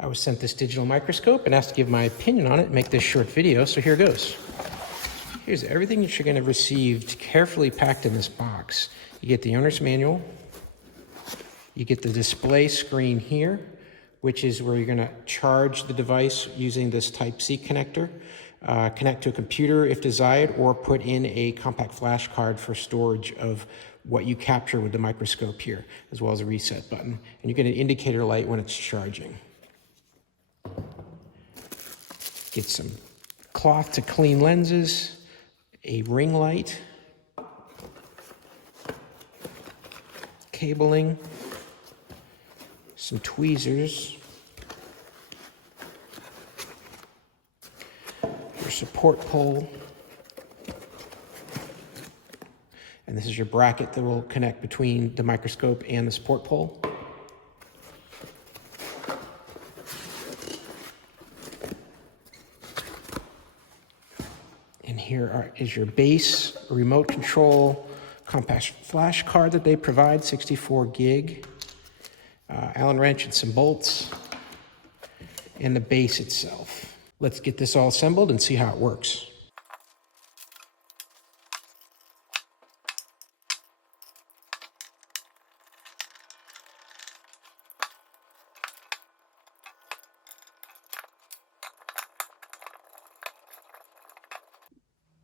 I was sent this digital microscope and asked to give my opinion on it and make this short video, so here goes. Here's everything that you're going to receive carefully packed in this box. You get the owner's manual. You get the display screen here, which is where you're going to charge the device using this Type-C connector, connect to a computer if desired, or put in a compact flash card for storage of what you capture with the microscope here, as well as a reset button. And you get an indicator light when it's charging. Get some cloth to clean lenses, a ring light, cabling, some tweezers, your support pole, and this is your bracket that will connect between the microscope and the support pole. And here is your base, remote control, compact flash card that they provide, 64 gig, Allen wrench and some bolts, and the base itself. Let's get this all assembled and see how it works.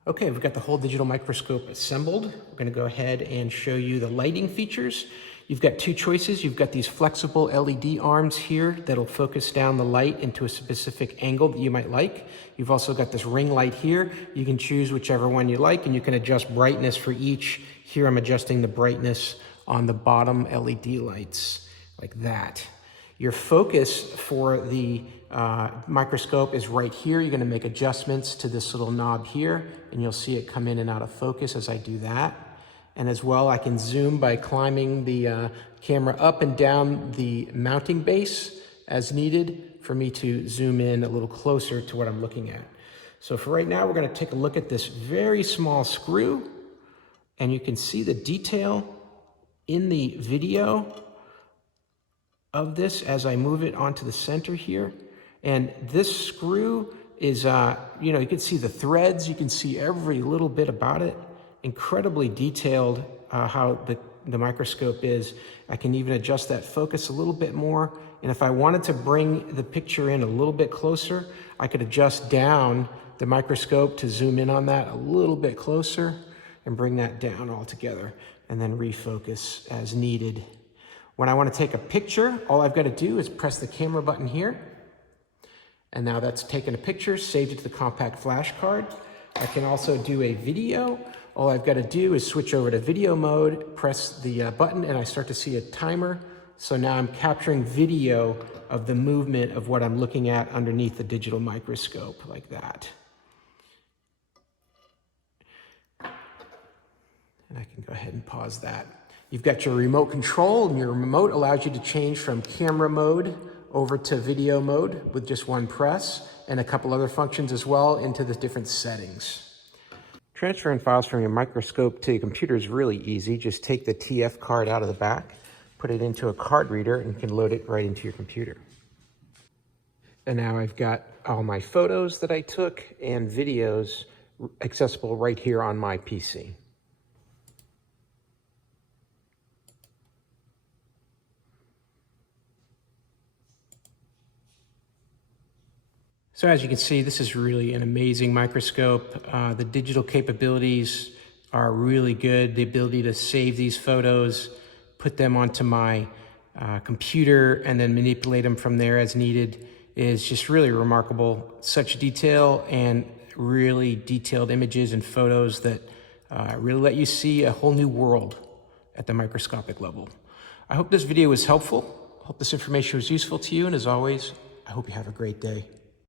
Okay, we've got the whole digital microscope assembled. We're going to go ahead and show you the lighting features. You've got two choices. You've got these flexible LED arms here that'll focus down the light into a specific angle that you might like. You've also got this ring light here. You can choose whichever one you like, and you can adjust brightness for each. Here I'm adjusting the brightness on the bottom LED lights, like that. Your focus for the microscope is right here. You're going to make adjustments to this little knob here, and you'll see it come in and out of focus as I do that. And as well, I can zoom by climbing the camera up and down the mounting base as needed for me to zoom in a little closer to what I'm looking at. So for right now, we're going to take a look at this very small screw, and you can see the detail in the video of this as I move it onto the center here. And this screw is, you can see the threads, you can see every little bit about it. Incredibly detailed how the microscope is. I can even adjust that focus a little bit more. And if I wanted to bring the picture in a little bit closer, I could adjust down the microscope to zoom in on that a little bit closer and bring that down altogether, and then refocus as needed. When I want to take a picture, all I've got to do is press the camera button here. And now that's taken a picture, saved it to the compact flash card. I can also do a video. All I've got to do is switch over to video mode, press the button, and I start to see a timer. So now I'm capturing video of the movement of what I'm looking at underneath the digital microscope, like that. And I can go ahead and pause that. You've got your remote control, and your remote allows you to change from camera mode over to video mode with just one press, and a couple other functions as well into the different settings. Transferring files from your microscope to your computer is really easy. Just take the TF card out of the back, put it into a card reader, and you can load it right into your computer. And now I've got all my photos that I took and videos accessible right here on my PC. So as you can see, this is really an amazing microscope. The digital capabilities are really good. The ability to save these photos, put them onto my computer, and then manipulate them from there as needed is just really remarkable. Such detail and really detailed images and photos that really let you see a whole new world at the microscopic level. I hope this video was helpful. I hope this information was useful to you, and as always, I hope you have a great day.